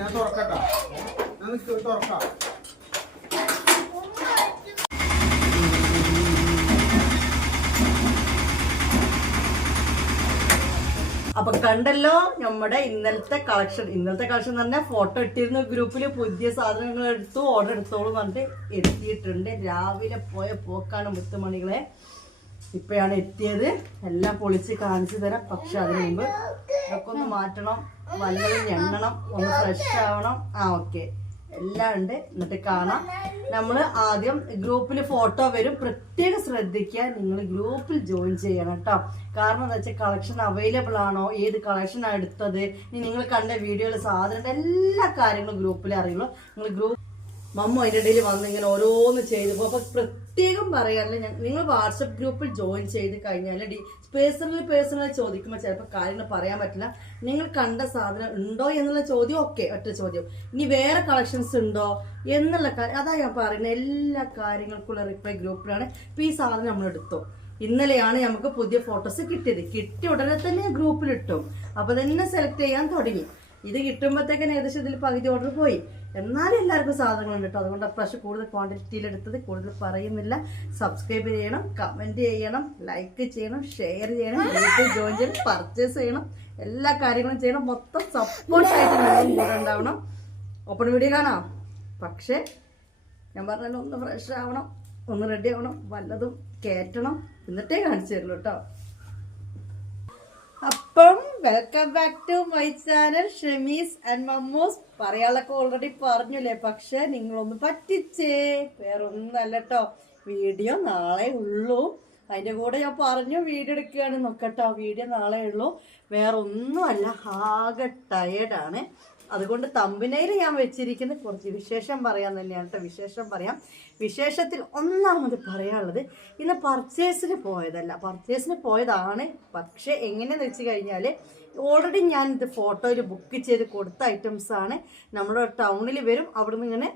ഞാൻ തുറക്കട്ടാ, തുറക്കാം. അപ്പൊ കണ്ടല്ലോ നമ്മുടെ ഇന്നലത്തെ കളക്ഷൻ എന്ന് പറഞ്ഞാൽ ഫോട്ടോ ഇട്ടിരുന്ന ഗ്രൂപ്പില് പുതിയ സാധനങ്ങൾ എടുത്തു, ഓർഡർ എടുത്തോളൂ പറഞ്ഞിട്ട് എത്തിയിട്ടുണ്ട്. രാവിലെ പോയ പോക്കാണ് മുത്തുമണികളെ. ഇപ്പോഴാണ് എത്തിയത്. എല്ലാം പൊളിച്ച് കാണിച്ചു തരാം. പക്ഷെ അതിന് മുമ്പ് ഇതൊക്കെ ഒന്ന് മാറ്റണം, വല്ലതും എണ്ണണം, ഒന്ന് ഫ്രഷ് ആവണം. ഓക്കെ, എല്ലാം ഉണ്ട്. എന്നിട്ട് കാണാം. നമ്മൾ ആദ്യം ഗ്രൂപ്പിൽ ഫോട്ടോ വരും, പ്രത്യേകം ശ്രദ്ധിക്കുക. നിങ്ങൾ ഗ്രൂപ്പിൽ ജോയിൻ ചെയ്യണം കേട്ടോ. കാരണം എന്താ വെച്ചാൽ കളക്ഷൻ അവൈലബിൾ ആണോ, ഏത് കളക്ഷനാണ് എടുത്തത്, നിങ്ങൾ കണ്ട വീഡിയോയിൽ സാധനം എല്ലാ കാര്യങ്ങളും ഗ്രൂപ്പിൽ അറിയുള്ളൂ. നിങ്ങൾ ഗ്രൂപ്പ് മമ്മ അതിൻ്റെ ഇടയിൽ വന്ന് ഇങ്ങനെ ഓരോന്ന് ചെയ്തു. അപ്പൊ പ്രത്യേകം പറയാറില്ല, നിങ്ങൾ വാട്സപ്പ് ഗ്രൂപ്പിൽ ജോയിൻ ചെയ്ത് കഴിഞ്ഞാൽ പേഴ്സണലി ചോദിക്കുമ്പോൾ ചിലപ്പോൾ കാര്യങ്ങൾ പറയാൻ പറ്റില്ല. നിങ്ങൾ കണ്ട സാധനം ഉണ്ടോ എന്നുള്ള ചോദ്യം ഒക്കെ ഒറ്റ ചോദ്യം. ഇനി വേറെ കളക്ഷൻസ് ഉണ്ടോ എന്നുള്ള കാര്യം, അതാ ഞാൻ പറയുന്നത്. എല്ലാ കാര്യങ്ങൾക്കുള്ള റിപ്ലൈ ഗ്രൂപ്പിലാണ്. ഇപ്പൊ ഈ സാധനം നമ്മൾ എടുത്തു. ഇന്നലെയാണ് നമുക്ക് പുതിയ ഫോട്ടോസ് കിട്ടിയത്. കിട്ടിയ ഉടനെ തന്നെ ഗ്രൂപ്പിലിട്ടു. അപ്പൊ തന്നെ സെലക്ട് ചെയ്യാൻ തുടങ്ങി. ഇത് കിട്ടുമ്പോഴത്തേക്കന്നെ ഏകദേശം ഇതിൽ പകുതി ഓർഡർ പോയി. എന്നാലും എല്ലാവർക്കും സാധനങ്ങളുണ്ട് കേട്ടോ. അതുകൊണ്ട് പക്ഷെ കൂടുതൽ ക്വാണ്ടിറ്റിയിൽ എടുത്തത്, കൂടുതൽ പറയുന്നില്ല. സബ്സ്ക്രൈബ് ചെയ്യണം, കമന്റ് ചെയ്യണം, ലൈക്ക് ചെയ്യണം, ഷെയർ ചെയ്യണം, ഗ്രൂപ്പിൽ ജോയിൻ ചെയ്യണം, പർച്ചേസ് ചെയ്യണം, എല്ലാ കാര്യങ്ങളും ചെയ്യണം. മൊത്തം സപ്പോർട്ടായിട്ട് നിങ്ങളും കൂടെ ഉണ്ടാവണം. ഓപ്പൺ വീഡിയോ കാണാം. പക്ഷെ ഞാൻ പറഞ്ഞാലും ഒന്ന് ഫ്രഷ് ആവണം, ഒന്ന് റെഡി ആവണം, വല്ലതും കയറ്റണം, എന്നിട്ടേ കാണിച്ചു തരുള്ളൂ കേട്ടോ. അപ്പം welcome back to my channel Shemees and Mammoos. പറയാനുള്ളൊക്കെ ഓൾറെഡി പറഞ്ഞില്ലേ, പക്ഷെ നിങ്ങളൊന്ന് പറ്റിച്ചേ, വേറെ ഒന്നല്ല കേട്ടോ. വീഡിയോ നാളെ ഉള്ളൂ. അതിന്റെ കൂടെ ഞാൻ പറഞ്ഞു വീഡിയോ എടുക്കുകയാണ് നോക്കട്ടോ. വീഡിയോ നാളെ ഉള്ളൂ. വേറെ ഒന്നുമല്ല, ആകെ ടയേർഡാണ്. അതുകൊണ്ട് തമ്പനയിൽ ഞാൻ വെച്ചിരിക്കുന്നത് കുറച്ച് വിശേഷം പറയാൻ തന്നെയാണ് കേട്ടോ. വിശേഷം പറയാം. വിശേഷത്തിൽ ഒന്നാമത് പറയാനുള്ളത്, ഇന്ന് പർച്ചേസിന് പോയതല്ല, പർച്ചേസിന് പോയതാണ്. പക്ഷെ എങ്ങനെയാന്ന് വെച്ച് കഴിഞ്ഞാൽ ഓൾറെഡി ഞാൻ ഇത് ഫോട്ടോയിൽ ബുക്ക് ചെയ്ത് കൊടുത്ത ഐറ്റംസാണ്. നമ്മുടെ ടൗണിൽ വരും, അവിടെ നിന്ന് ഇങ്ങനെ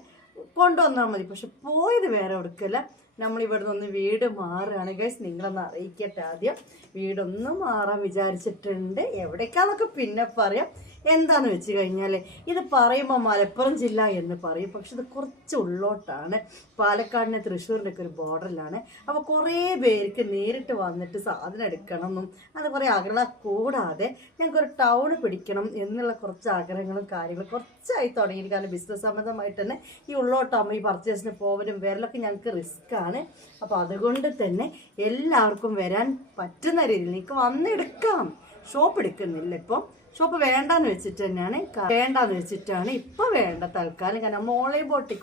കൊണ്ടുവന്നാൽ മതി. പക്ഷെ പോയത് വേറെ എടുക്കല്ല. നമ്മളിവിടെ നിന്ന് വീട് മാറുകയാണ് ഗൈസ്. നിങ്ങളൊന്ന് അറിയിക്കട്ടെ. ആദ്യം വീടൊന്ന് മാറാൻ വിചാരിച്ചിട്ടുണ്ട്. എവിടേക്കാന്നൊക്കെ പിന്നെ പറയാം. എന്താന്ന് വെച്ച് കഴിഞ്ഞാൽ ഇത് പറയുമ്പോൾ മലപ്പുറം ജില്ല എന്ന് പറയും, പക്ഷെ ഇത് കുറച്ച് ഉള്ളോട്ടാണ്. പാലക്കാടിനെ തൃശ്ശൂരിൻ്റെ ഒക്കെ ഒരു ബോർഡറിലാണ്. അപ്പോൾ കുറേ പേർക്ക് നേരിട്ട് വന്നിട്ട് സാധനം എടുക്കണം എന്നും അത് കുറേ ആഗ്രഹം കൂടാതെ ഞങ്ങൾക്കൊരു ടൗൺ പിടിക്കണം എന്നുള്ള കുറച്ച് ആഗ്രഹങ്ങളും കാര്യങ്ങളും കുറച്ചായി തുടങ്ങി. കാരണം ബിസിനസ് സംബന്ധമായിട്ട് തന്നെ ഈ ഉള്ളോട്ടാകുമ്പോൾ ഈ പർച്ചേസിന് പോവലും വരലൊക്കെ ഞങ്ങൾക്ക് റിസ്ക്കാണ്. അപ്പോൾ അതുകൊണ്ട് തന്നെ എല്ലാവർക്കും വരാൻ പറ്റുന്ന രീതിയിൽ നിങ്ങൾക്ക് വന്നെടുക്കാം. ഷോപ്പ് എടുക്കുന്നില്ല ഇപ്പം. ഷോപ്പ് വേണ്ടാന്ന് വെച്ചിട്ടാണ് ഇപ്പോൾ വേണ്ട തൽക്കാലം. കാരണം നമ്മൾ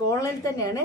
ഓൺലൈനിൽ തന്നെയാണ്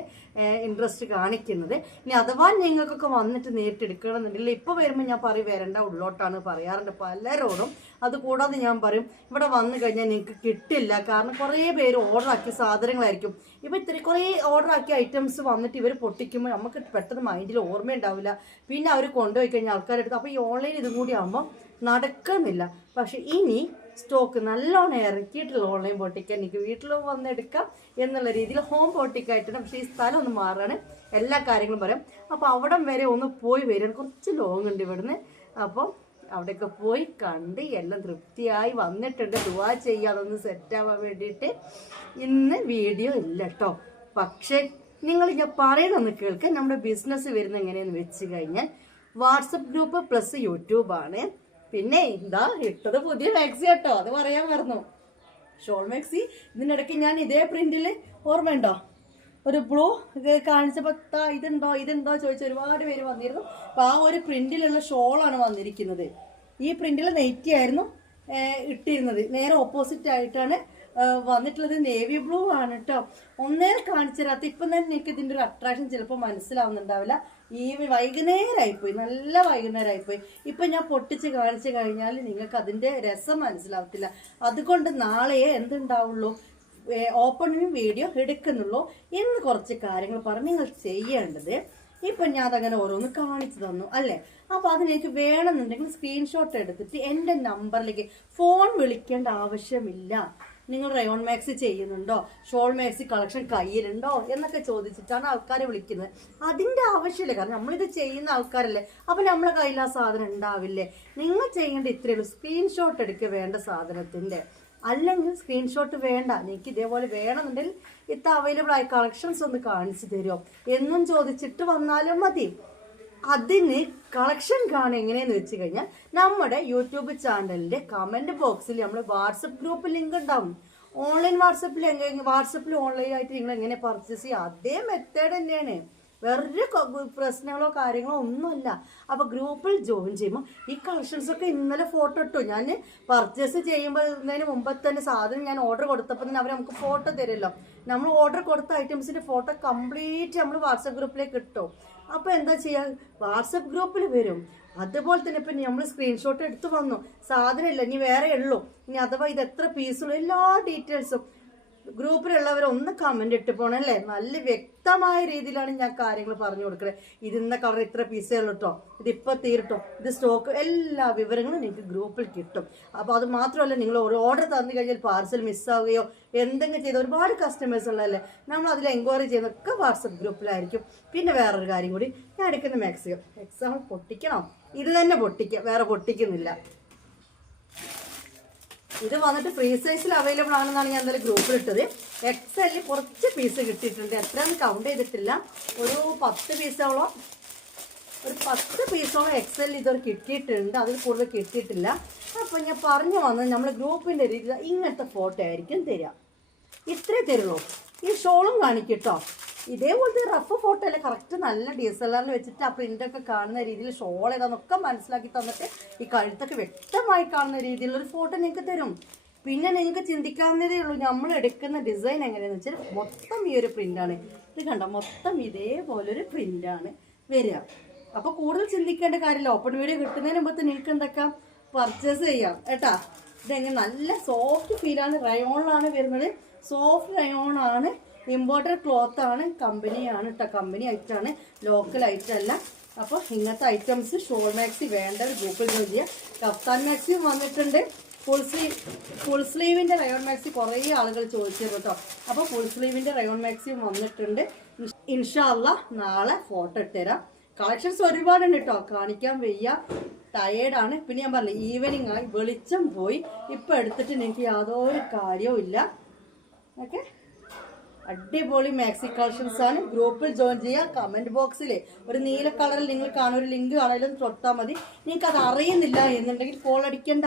ഇൻട്രസ്റ്റ് കാണിക്കുന്നത്. ഇനി അഥവാ നിങ്ങൾക്കൊക്കെ വന്നിട്ട് നേരിട്ട് എടുക്കണമെന്നുണ്ടെങ്കിൽ ഇപ്പോൾ വരുമ്പോൾ ഞാൻ പറയും വരണ്ട, ഉള്ളോട്ടാണ് പറയാറുണ്ട് പലരോടും. അതുകൂടാതെ ഞാൻ പറയും ഇവിടെ വന്നു കഴിഞ്ഞാൽ നിങ്ങൾക്ക് കിട്ടില്ല. കാരണം കുറേ പേര് ഓർഡർ ആക്കിയ സാധനങ്ങളായിരിക്കും. ഇപ്പോൾ ഇത്തിരി കുറേ ഓർഡർ ആക്കിയ ഐറ്റംസ് വന്നിട്ട് ഇവർ പൊട്ടിക്കുമ്പോൾ നമുക്ക് പെട്ടെന്ന് മൈൻഡിൽ ഓർമ്മയുണ്ടാവില്ല. പിന്നെ അവർ കൊണ്ടുപോയി കഴിഞ്ഞാൽ ആൾക്കാരെടുത്ത്. അപ്പോൾ ഈ ഓൺലൈൻ ഇതും കൂടി ആകുമ്പോൾ നടക്കുന്നില്ല. പക്ഷെ ഇനി സ്റ്റോക്ക് നല്ലോണം ഇറക്കിയിട്ടുള്ള ഓൺലൈൻ ബോട്ടിക്ക് എനിക്ക് വീട്ടിൽ വന്നെടുക്കാം എന്നുള്ള രീതിയിൽ ഹോം ബോട്ടിക്കായിട്ടാണ്. പക്ഷേ ഈ സ്ഥലം ഒന്ന് മാറാണ്. എല്ലാ കാര്യങ്ങളും പറയാം. അപ്പോൾ അവിടം വരെ ഒന്ന് പോയി വരാൻ കുറച്ച് ലോങ് ഉണ്ട് ഇവിടുന്ന്. അപ്പോൾ അവിടെയൊക്കെ പോയി കണ്ട് എല്ലാം തൃപ്തിയായി വന്നിട്ടുണ്ട്. ദുആ ചെയ്യുക അതൊന്ന് സെറ്റാവാൻ വേണ്ടിയിട്ട്. ഇന്ന് വീഡിയോ ഇല്ല കേട്ടോ. പക്ഷേ നിങ്ങൾ ഞാൻ പറയുന്നൊന്ന് കേൾക്കുക. നമ്മുടെ ബിസിനസ് വരുന്നത് എങ്ങനെയെന്ന് വെച്ച് കഴിഞ്ഞാൽ വാട്സപ്പ് ഗ്രൂപ്പ് പ്ലസ് യൂട്യൂബാണ്. പിന്നെ ഇതാ ഇട്ടത് പുതിയ മാക്സി കേട്ടോ, അത് പറയാൻ മറന്നു. Shawl maxi. ഇതിനിടയ്ക്ക് ഞാൻ ഇതേ പ്രിന്റിൽ ഓർമ്മയുണ്ടോ ഒരു ബ്ലൂ കാണിച്ചപ്പോൾ ഇതുണ്ടോ ചോദിച്ച ഒരുപാട് പേര് വന്നിരുന്നു. അപ്പോൾ ആ ഒരു പ്രിന്റിലുള്ള ഷോളാണ് വന്നിരിക്കുന്നത്. ഈ പ്രിന്റിൽ നെയ്റ്റി ആയിരുന്നു ഇട്ടിരുന്നത്. നേരെ ഓപ്പോസിറ്റ് ആയിട്ടാണ് വന്നിട്ടുള്ളത്. നേവി ബ്ലൂ ആണ് കേട്ടോ. ഒന്നേരം കാണിച്ചു തരാത്ത. ഇപ്പം തന്നെ എനിക്ക് ഇതിൻ്റെ ഒരു അട്രാക്ഷൻ ചിലപ്പോൾ മനസ്സിലാവുന്നുണ്ടാവില്ല. ഈ വൈകുന്നേരമായിപ്പോയി, നല്ല വൈകുന്നേരമായിപ്പോയി. ഇപ്പം ഞാൻ പൊട്ടിച്ച് കാണിച്ചു കഴിഞ്ഞാൽ നിങ്ങൾക്ക് അതിൻ്റെ രസം മനസ്സിലാവത്തില്ല. അതുകൊണ്ട് നാളെ എന്തുണ്ടാവുള്ളൂ, ഓപ്പണിങ് വീഡിയോ എടുക്കുന്നുള്ളൂ എന്ന് കുറച്ച് കാര്യങ്ങൾ പറഞ്ഞ് നിങ്ങൾ ചെയ്യേണ്ടത്. ഇപ്പം ഞാൻ അതങ്ങനെ ഓരോന്ന് കാണിച്ചു തന്നു അല്ലേ. അപ്പോൾ അതിനെനിക്ക് വേണമെന്നുണ്ടെങ്കിൽ സ്ക്രീൻഷോട്ട് എടുത്തിട്ട് എൻ്റെ നമ്പറിലേക്ക് ഫോൺ വിളിക്കേണ്ട ആവശ്യമില്ല. നിങ്ങൾ റയോൺ മാക്സി ചെയ്യുന്നുണ്ടോ, ഷോൾ മാക്സി കളക്ഷൻ കയ്യിലുണ്ടോ എന്നൊക്കെ ചോദിച്ചിട്ടാണ് ആൾക്കാരെ വിളിക്കുന്നത്. അതിൻ്റെ ആവശ്യമില്ല, കാരണം നമ്മളിത് ചെയ്യുന്ന ആൾക്കാരല്ലേ, അപ്പം നമ്മളെ കയ്യിൽ ആ സാധനം ഉണ്ടാവില്ലേ. നിങ്ങൾ ചെയ്യേണ്ട ഇത്രയേ ഉള്ളൂ, സ്ക്രീൻഷോട്ട് എടുക്കുക വേണ്ട സാധനത്തിൻ്റെ. അല്ലെങ്കിൽ സ്ക്രീൻഷോട്ട് വേണ്ട, നിങ്ങൾക്ക് ഇതേപോലെ വേണമെന്നുണ്ടെങ്കിൽ ഇത്ര അവൈലബിൾ ആയ കളക്ഷൻസ് ഒന്ന് കാണിച്ചു തരുമോ എന്നും ചോദിച്ചിട്ട് വന്നാലും മതി. അതിന് കളക്ഷൻ കാണുക എങ്ങനെയെന്ന് വെച്ച് കഴിഞ്ഞാൽ നമ്മുടെ യൂട്യൂബ് ചാനലിൻ്റെ കമൻറ്റ് ബോക്സിൽ നമ്മൾ വാട്സപ്പ് ഗ്രൂപ്പ് ലിങ്ക് ഉണ്ടാവും. ഓൺലൈൻ വാട്സപ്പിൽ ഓൺലൈനായിട്ട് നിങ്ങൾ എങ്ങനെ പർച്ചേസ് ചെയ്യുക അതേ മെത്തേഡ് തന്നെയാണ്, വേറൊരു പ്രശ്നങ്ങളോ കാര്യങ്ങളോ ഒന്നുമല്ല. അപ്പോൾ ഗ്രൂപ്പിൽ ജോയിൻ ചെയ്യുമ്പോൾ ഈ കളക്ഷൻസൊക്കെ ഇന്നലെ ഫോട്ടോ ഇട്ടു. ഞാൻ പർച്ചേസ് ചെയ്യുന്നതിന് മുമ്പ് തന്നെ സാധനം ഞാൻ ഓർഡർ കൊടുത്തപ്പോൾ തന്നെ അവർ നമുക്ക് ഫോട്ടോ തരുമല്ലോ. നമ്മൾ ഓർഡർ കൊടുത്ത ഐറ്റംസിൻ്റെ ഫോട്ടോ കംപ്ലീറ്റ് നമ്മൾ വാട്സപ്പ് ഗ്രൂപ്പിലേക്ക് ഇട്ടു. അപ്പോൾ എന്താ ചെയ്യുക, വാട്സപ്പ് ഗ്രൂപ്പിൽ വരും. അതുപോലെ തന്നെ ഇപ്പം നമ്മൾ സ്ക്രീൻഷോട്ട് എടുത്ത് വന്നു, സാധനമില്ല ഇനി വേറെ ഉള്ളൂ, ഇനി അഥവാ ഇത് എത്ര പീസുള്ളൂ എല്ലാ ഡീറ്റെയിൽസും ഗ്രൂപ്പിലുള്ളവർ ഒന്ന് കമന്റ് ഇട്ട് പോണല്ലേ. നല്ല വ്യക്തമായ രീതിയിലാണ് ഞാൻ കാര്യങ്ങൾ പറഞ്ഞു കൊടുക്കുന്നത്. ഇതിന്ന കവർ ഇത്ര പീസേ ഉള്ളൂ കേട്ടോ, ഇതിപ്പോൾ തീരട്ടോ, ഇത് സ്റ്റോക്ക്, എല്ലാ വിവരങ്ങളും നിങ്ങൾക്ക് ഗ്രൂപ്പിൽ കിട്ടും. അപ്പോൾ അത് മാത്രമല്ല, നിങ്ങൾ ഒരു ഓർഡർ തന്നു കഴിഞ്ഞാൽ പാർസൽ മിസ്സാവുകയോ എന്തെങ്കിലും ചെയ്ത ഒരുപാട് കസ്റ്റമേഴ്സ് ഉള്ളതല്ലേ, നമ്മൾ അതിൽ എൻക്വയറി ചെയ്യുന്നതൊക്കെ വാട്സപ്പ് ഗ്രൂപ്പിലായിരിക്കും. പിന്നെ വേറൊരു കാര്യം കൂടി, ഞാൻ എടുക്കുന്ന മാക്സിമം എക്സാമ്പിൾ പൊട്ടിക്കണം, ഇത് തന്നെ പൊട്ടിക്കുക, വേറെ പൊട്ടിക്കുന്നില്ല. ഇത് വന്നിട്ട് ഫ്രീ സൈസിൽ അവൈലബിൾ ആണെന്നാണ് ഞാൻ എന്തായാലും ഗ്രൂപ്പിൽ ഇട്ടത്. എക്സലിൽ കുറച്ച് പീസ് കിട്ടിയിട്ടുണ്ട്, എത്രയൊന്നും കൗണ്ട് ചെയ്തിട്ടില്ല, ഒരു 10 പീസോളം എക്സലിൽ ഇതൊരു കിട്ടിയിട്ടുണ്ട്, അതിൽ കൂടുതൽ കിട്ടിയിട്ടില്ല. അപ്പോൾ ഞാൻ പറഞ്ഞു വന്നത് നമ്മൾ ഗ്രൂപ്പിൻ്റെ രീതിയിൽ ഇങ്ങനത്തെ ഫോട്ടോ ആയിരിക്കും തരിക, ഇത്രേ തരുള്ളൂ. ഈ ഷോളും കാണിക്കട്ടോ, ഇതേപോലത്തെ റഫ് ഫോട്ടോ അല്ലേ, കറക്റ്റ് നല്ല DSLR വെച്ചിട്ട് ആ പ്രിൻ്റൊക്കെ കാണുന്ന രീതിയിൽ ഷോൾ ഏതാണെന്നൊക്കെ മനസ്സിലാക്കി തന്നിട്ട് ഈ കഴുത്തൊക്കെ വ്യക്തമായി കാണുന്ന രീതിയിലുള്ളൊരു ഫോട്ടോ നിങ്ങൾക്ക് തരും. പിന്നെ നിങ്ങൾക്ക് ചിന്തിക്കാവുന്നതേ ഉള്ളൂ, നമ്മൾ എടുക്കുന്ന ഡിസൈൻ എങ്ങനെയാണെന്ന് വെച്ചാൽ മൊത്തം ഈ ഒരു പ്രിൻ്റാണ്. ഇത് കണ്ടോ, മൊത്തം ഇതേപോലൊരു പ്രിൻ്റാണ് വരിക. അപ്പോൾ കൂടുതൽ ചിന്തിക്കേണ്ട കാര്യമില്ല, ഓപ്പൺ വീഡിയോ കിട്ടുന്നതിന് മുമ്പ് നിങ്ങൾക്ക് എന്തൊക്കെ പർച്ചേസ് ചെയ്യാം കേട്ടാ. ഇതെങ്ങനെ നല്ല സോഫ്റ്റ് ഫീലാണ്, റയോണിലാണ് വരുന്നത്, സോഫ്റ്റ് റയോണാണ്, ഇമ്പോർട്ടഡ് ക്ലോത്ത് ആണ്, കമ്പനിയാണ് കേട്ടോ, കമ്പനി ഐറ്റമാണ്, ലോക്കൽ ഐറ്റം അല്ല. അപ്പോൾ ഇങ്ങനത്തെ ഐറ്റംസ് ഷോൾ മാക്സി വേണ്ടത് ഗ്രൂപ്പിൽ ജോയിൻ ചെയ്യുക. കഫ്താൻ മാക്സിയും വന്നിട്ടുണ്ട്, ഫുൾ സ്ലീവിൻ്റെ റയോൺ മാക്സി കുറേ ആളുകൾ ചോദിച്ചിരുന്നു കേട്ടോ. അപ്പോൾ ഫുൾ സ്ലീവിൻ്റെ റയോൺ മാക്സിയും വന്നിട്ടുണ്ട്. ഇൻഷാ അല്ലാഹ് നാളെ ഫോട്ടോ ഇട്ടുതരാം. കളക്ഷൻസ് ഒരുപാടുണ്ട് കേട്ടോ, കാണിക്കാൻ വയ്യ, ടയേർഡാണ്. പിന്നെ ഞാൻ പറഞ്ഞില്ല, ഈവനിങ് ആയി, വെളിച്ചം പോയി, ഇപ്പം എടുത്തിട്ട് എനിക്ക് യാതൊരു കാര്യവും ഇല്ല. ഓക്കെ, അടിപൊളി മാക്സി കളക്ഷൻസ് ആണ്. ഗ്രൂപ്പിൽ ജോയിൻ ചെയ്യുക. കമൻറ്റ് ബോക്സിൽ ഒരു നീല കളറിൽ നിങ്ങൾ കാണുന്ന ഒരു ലിങ്ക് ആണെങ്കിലും തൊട്ടാൽ മതി. നിങ്ങൾക്ക് അത് അറിയുന്നില്ല എന്നുണ്ടെങ്കിൽ കോൾ അടിക്കണ്ട,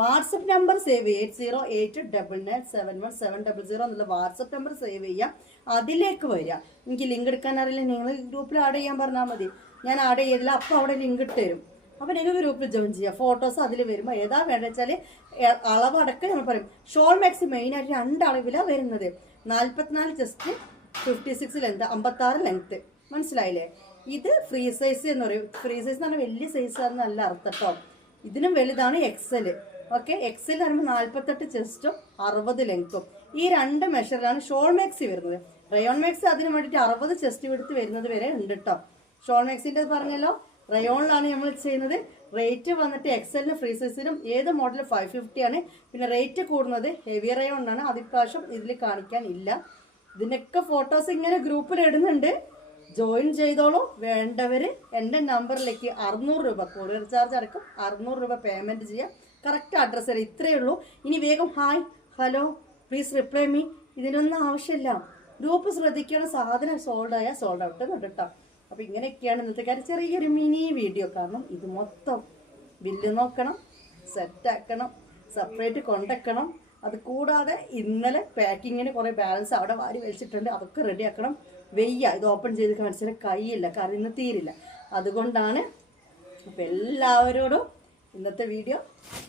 വാട്സപ്പ് നമ്പർ സേവ് ചെയ്യുക, 8089971700 എന്നുള്ള വാട്സപ്പ് നമ്പർ സേവ് ചെയ്യുക, അതിലേക്ക് വരിക. എനിക്ക് ലിങ്ക് എടുക്കാൻ അറിയില്ല, നിങ്ങൾ ഗ്രൂപ്പിൽ ആഡ് ചെയ്യാൻ പറഞ്ഞാൽ മതി, ഞാൻ ആഡ് ചെയ്തില്ല, അപ്പോൾ അവിടെ ലിങ്ക് ഇട്ട് തരും. അപ്പോൾ നിങ്ങൾ ഗ്രൂപ്പിൽ ജോയിൻ ചെയ്യുക. ഫോട്ടോസ് അതിൽ വരുമ്പോൾ ഏതാ വേണ്ടത് വെച്ചാൽ അളവടക്കം നമ്മൾ പറയും. ഷോൾ മാക്സി മെയിനായിട്ട് 2 അളവിലാണ് വരുന്നത്, 44 ചെസ്റ്റ്, 56 ലെങ്ത്, 56 ലെങ്ത്ത്. മനസ്സിലായില്ലേ? ഇത് ഫ്രീ സൈസ് എന്ന് പറയും. ഫ്രീ സൈസ് എന്ന് പറഞ്ഞാൽ വലിയ സൈസാണെന്ന് നല്ല അർത്ഥം കേട്ടോ. ഇതിനും വലുതാണ് എക്സൽ. ഓക്കെ, എക്സൽ എന്ന് പറയുമ്പോൾ 48 ചെസ്റ്റും 60 ലെങ്ത്തും. ഈ 2 മെഷറിലാണ് ഷോൾ മാക്സി വരുന്നത്. റയോൺ മാക്സി അതിന് വേണ്ടിയിട്ട് 60 ചെസ്റ്റ് എടുത്ത് വരുന്നത് വരെ ഉണ്ട് കേട്ടോ. ഷോൾ മാക്സിൻ്റെ പറഞ്ഞല്ലോ, റയോണിലാണ് നമ്മൾ ചെയ്യുന്നത്. റേറ്റ് വന്നിട്ട് എക്സലിനും ഫ്രീ സൈസിനും ഏത് മോഡൽ 550 ആണ്. പിന്നെ റേറ്റ് കൂടുന്നത് ഹെവി റയോണിനാണ്, അതിപ്രാവശ്യം ഇതിൽ കാണിക്കാൻ ഇല്ല. ഇതിനൊക്കെ ഫോട്ടോസ് ഇങ്ങനെ ഗ്രൂപ്പിൽ ഇടുന്നുണ്ട്, ജോയിൻ ചെയ്തോളൂ. വേണ്ടവർ എൻ്റെ നമ്പറിലേക്ക് 600 രൂപ കൊറിയർ ചാർജ് അടക്കം 600 രൂപ പേയ്മെൻറ്റ് ചെയ്യാം. കറക്റ്റ് അഡ്രസ്സ് തരാം. ഇത്രയേ ഉള്ളൂ. ഇനി വേഗം hi, hello, please reply me, ഇതിനൊന്നും ആവശ്യമില്ല. ഗ്രൂപ്പ് ശ്രദ്ധിക്കണം, സാധനം സോൾഡ് ആയാൽ സോൾഡ് ഔട്ട് എന്ന് കേട്ടോ. അപ്പോൾ ഇങ്ങനെയൊക്കെയാണ് ഇന്നത്തെ കാര്യം. ചെറിയൊരു മിനി വീഡിയോ, കാരണം ഇത് മൊത്തം ബില്ല് നോക്കണം, സെറ്റാക്കണം, സെപ്പറേറ്റ് കൊണ്ടുവയ്ക്കണം. അത് കൂടാതെ ഇന്നലെ പാക്കിങ്ങിന് കുറേ ബാലൻസ് അവിടെ വാരി വലിച്ചിട്ടുണ്ട്, അതൊക്കെ റെഡിയാക്കണം. വെയ്യ, ഇത് ഓപ്പൺ ചെയ്ത് കാണിച്ചാൽ കൈയില്ല, കാരണം ഇന്ന് തീരില്ല. അതുകൊണ്ടാണ്. അപ്പോൾ എല്ലാവരോടും ഇന്നത്തെ വീഡിയോ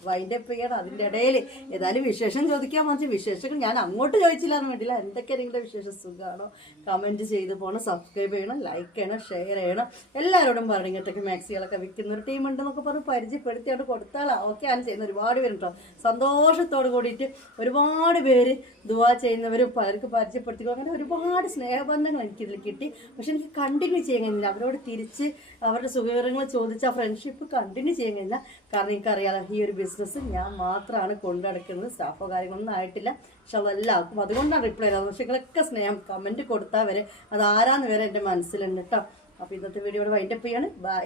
വൈൻഡപ്പ് ചെയ്യണം. അതിൻ്റെ ഇടയിൽ ഏതായാലും വിശേഷം ചോദിക്കാൻ വന്നു. വിശേഷങ്ങൾ ഞാൻ അങ്ങോട്ട് ചോദിച്ചില്ലാന്ന് വേണ്ടില്ല. എന്തൊക്കെ നിങ്ങളുടെ വിശേഷം, സുഖമാണോ? കമൻറ്റ് ചെയ്ത് പോകണം, സബ്സ്ക്രൈബ് ചെയ്യണം, ലൈക്ക് ചെയ്യണം, ഷെയർ ചെയ്യണം. എല്ലാവരോടും പറഞ്ഞു ഇങ്ങനത്തെ മാക്സികളൊക്കെ വിൽക്കുന്ന ഒരു ടീം ഉണ്ടെന്നൊക്കെ പറഞ്ഞ് പരിചയപ്പെടുത്തിയോണ്ട് കൊടുത്താളാ. ഓക്കെ, ആണ് ചെയ്യുന്ന ഒരുപാട് പേരുണ്ടോ. സന്തോഷത്തോട് കൂടിയിട്ട് ഒരുപാട് പേര് ദുആ ചെയ്യുന്നവരും പലർക്ക് പരിചയപ്പെടുത്തിക്കോ, അങ്ങനെ ഒരുപാട് സ്നേഹബന്ധങ്ങൾ എനിക്കിതിൽ കിട്ടി. പക്ഷെ എനിക്ക് കണ്ടിന്യൂ ചെയ്യാൻ കഴിയില്ല. അവരോട് തിരിച്ച് അവരുടെ സുഖവിവരങ്ങൾ ചോദിച്ച ഫ്രണ്ട്ഷിപ്പ് കണ്ടിന്യൂ ചെയ്യാൻ കഴിയില്ല. കാരണം എനിക്കറിയാലോ, ഈ ഒരു ബിസിനസ് ഞാൻ മാത്രമാണ് കൊണ്ടു നടക്കുന്നത്. സ്റ്റാഫോ കാര്യങ്ങളൊന്നും ആയിട്ടില്ല. പക്ഷെ അതെല്ലാവർക്കും അതുകൊണ്ടാണ് റിപ്ലൈ ചെയ്തത്. പക്ഷേ നിങ്ങളൊക്കെ സ്നേഹം കമൻറ്റ് കൊടുത്താൽ വരെ അത് ആരാന്ന് വരെ എൻ്റെ മനസ്സിലുണ്ട് കേട്ടോ. അപ്പോൾ ഇന്നത്തെ വീഡിയോ ഇവിടെ വൈൻഡപ്പ് ചെയ്യാണ്. ബൈ.